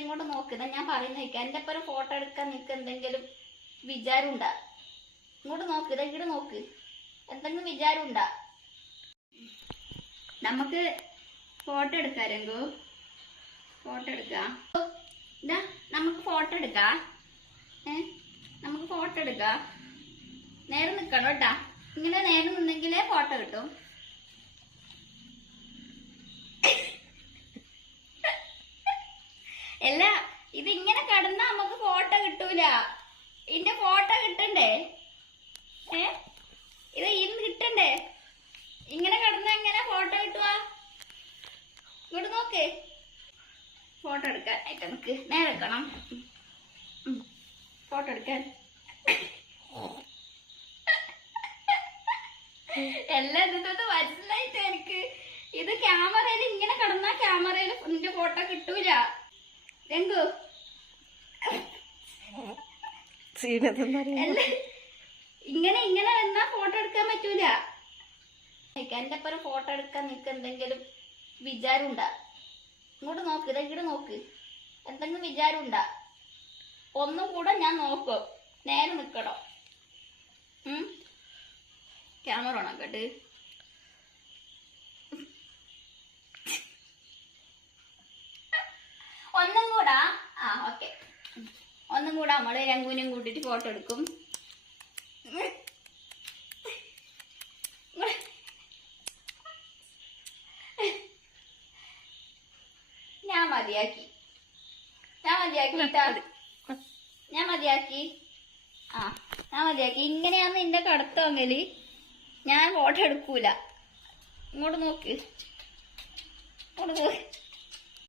ഇങ്ങോട്ട് നോക്ക്. ഇതാ ഞാൻ പറയുന്ന നിൽക്കുക. എൻ്റെ ഒപ്പം ഫോട്ടോ എടുക്കാൻ നിനക്ക് എന്തെങ്കിലും വിചാരം ഉണ്ടാ? ഇങ്ങോട്ട് നോക്ക്. ഇതാ ഇങ്ങോട്ട് നോക്ക്. എന്തെങ്കിലും വിചാരം ഉണ്ടാ? നമുക്ക് ഫോട്ടോ എടുക്കാം രംഗു. ഫോട്ടോ എടുക്കാം. ഇതാ നമുക്ക് ഫോട്ടോ എടുക്കാം. നമുക്ക് ഫോട്ടോ എടുക്കാം. നേരെ നിൽക്കണം കേട്ടാ. ഇങ്ങനെ നേരെ നിന്നെങ്കിലേ ഫോട്ടോ കിട്ടും. അല്ല, ഇതിങ്ങനെ കടന്നാ നമുക്ക് ഫോട്ടോ കിട്ടൂല. ഇതിന്റെ ഫോട്ടോ കിട്ടണ്ടേ? ഇത് ഇന്ന് കിട്ടണ്ടേ? ഇങ്ങനെ കടന്നാ എങ്ങനെ ഫോട്ടോ കിട്ടുവാ? ഇങ്ങോട്ട് നോക്ക്. ഫോട്ടോ എടുക്കാൻ ആയിട്ട് നമുക്ക് നേരെ വെക്കണം. ഫോട്ടോ എടുക്കാൻ എല്ലാം ഇതിന്റെ മനസ്സിലായിട്ട് എനിക്ക്. ഇത് ക്യാമറയിൽ ഇങ്ങനെ കടന്നാ ക്യാമറയിൽ നിന്റെ ഫോട്ടോ കിട്ടൂല രംഗു. ഇങ്ങനെ ഇങ്ങനെ വന്നാ ഫോട്ടോ എടുക്കാൻ പറ്റൂല. എന്റെ ഒപ്പം ഫോട്ടോ എടുക്കാൻ നിനക്ക് എന്തെങ്കിലും വിചാരം ഉണ്ടാ? ഇങ്ങോട്ട് നോക്ക്. ഇതാ ഇങ്ങോട്ട് നോക്ക്. എന്തെങ്കിലും വിചാരം ഉണ്ടാ? ഒന്നും കൂടെ ഞാൻ നോക്കും. നേരെ നിക്കണോ? ക്യാമറ ഓണാക്കട്ട്. ഒന്നും കൂടാ. ഓക്കെ. ഒന്നും കൂടെ നമ്മള് രംഗുവിനെയും കൂട്ടിട്ട് ഫോട്ടോ എടുക്കും. ഞാൻ മതിയാക്കി. ഞാൻ മതിയാക്കി. ഇങ്ങനെയാന്ന് നിന്റെ കടത്തോങ്ങല്. ഞാൻ ഫോട്ടോ എടുക്കൂല. ഇങ്ങോട്ട് നോക്ക്.